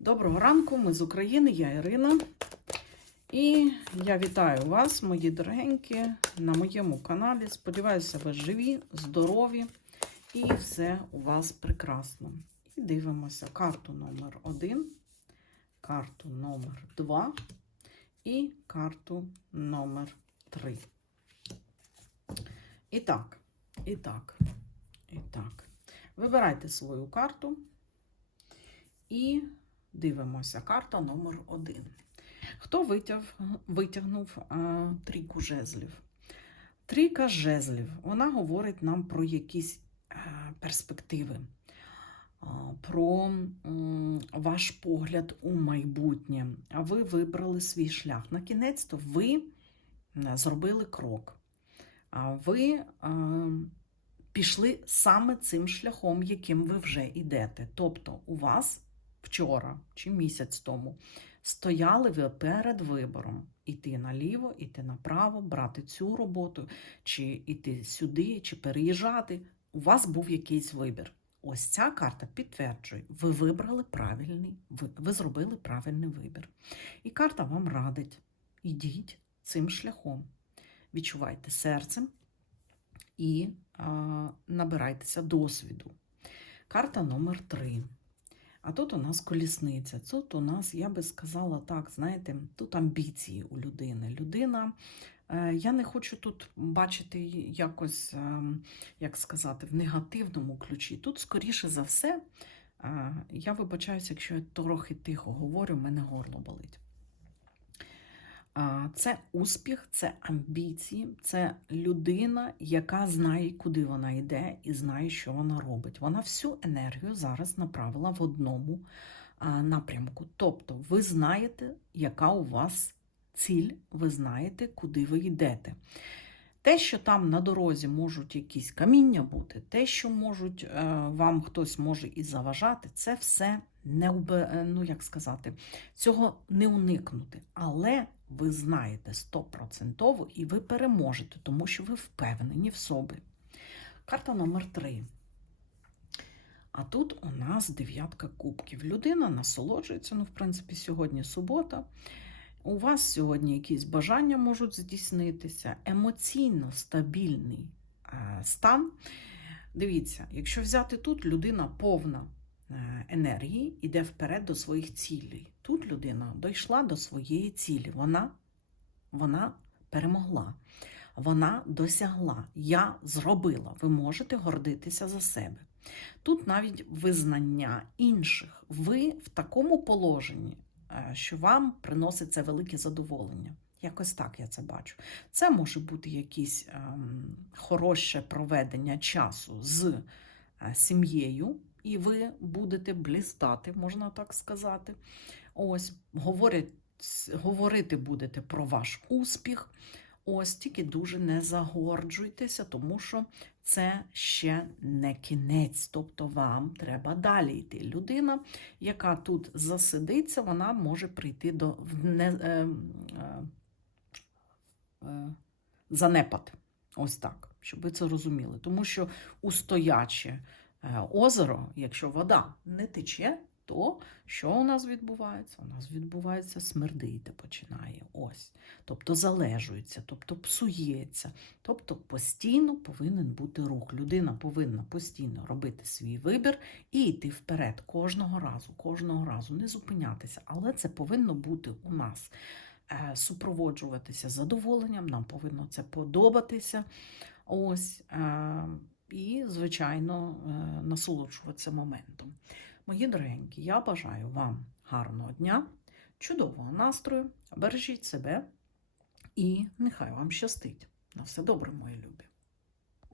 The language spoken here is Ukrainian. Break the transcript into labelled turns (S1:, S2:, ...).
S1: Доброго ранку, ми з України, я Ірина. І я вітаю вас, мої дорогенькі, на моєму каналі. Сподіваюся, ви живі, здорові і все у вас прекрасно. І дивимося карту номер 1, карту номер 2 і карту номер 3. І так, і так, і так. Вибирайте свою карту і дивимося. Карта номер 1. Хто витяг, витягнув а, трійку жезлів? Трійка жезлів, вона говорить нам про якісь а, перспективи, а, про м, ваш погляд у майбутнє. А ви вибрали свій шлях. На кінець то ви зробили крок. А ви а, пішли саме цим шляхом, яким ви вже йдете. Тобто, у вас вчора чи місяць тому стояли ви перед вибором іти наліво, іти направо, брати цю роботу, чи іти сюди, чи переїжджати. У вас був якийсь вибір. Ось ця карта підтверджує, ви вибрали правильний, ви, ви зробили правильний вибір. І карта вам радить: ідіть цим шляхом. Відчувайте серцем і а, набирайтеся досвіду. Карта номер 3. А тут у нас колісниця. Тут у нас, я би сказала так, знаєте, тут амбіції у людини. Людина, е, я не хочу тут бачити якось, е, як сказати, в негативному ключі. Тут, скоріше за все, е, я вибачаюся, якщо я трохи тихо говорю, мене горло болить. Це успіх, це амбіції, це людина, яка знає, куди вона йде і знає, що вона робить. Вона всю енергію зараз направила в одному напрямку. Тобто, ви знаєте, яка у вас ціль, ви знаєте, куди ви йдете. Те, що там на дорозі можуть якісь каміння бути, те, що можуть е, вам хтось може і заважати, це все не убе- ну як сказати, цього не уникнути. Але ви знаєте стопроцентово і ви переможете, тому що ви впевнені в собі. Карта номер 3. А тут у нас дев'ятка кубків. Людина насолоджується, ну, в принципі, сьогодні субота. У вас сьогодні якісь бажання можуть здійснитися, емоційно стабільний е, стан. Дивіться, якщо взяти тут, людина повна енергії, іде вперед до своїх цілей. Тут людина дійшла до своєї цілі. Вона, вона перемогла, вона досягла. Я зробила. Ви можете гордитися за себе. Тут навіть визнання інших. Ви в такому положенні, е, що вам приносить це велике задоволення. Якось так я це бачу. Це може бути якесь ем, хороше проведення часу з е, сім'єю, і ви будете блістати, можна так сказати. Ось, говорять, говорити будете про ваш успіх. Ось тільки дуже не загорджуйтеся, тому що це ще не кінець. Тобто вам треба далі йти. Людина, яка тут засидиться, вона може прийти до не, е, е, е, занепад. Ось так, щоб ви це розуміли. Тому що у стояче е, озеро, якщо вода не тече, то що у нас відбувається? У нас відбувається смердити починає. Ось. Тобто залежується, тобто псується. Тобто постійно повинен бути рух. Людина повинна постійно робити свій вибір і йти вперед кожного разу, кожного разу, не зупинятися. Але це повинно бути у нас е, супроводжуватися задоволенням, нам повинно це подобатися. Ось. І, звичайно, е, насолоджуватися моментом. Мої дорогенькі, я бажаю вам гарного дня, чудового настрою, бережіть себе і нехай вам щастить. На все добре, мої любі.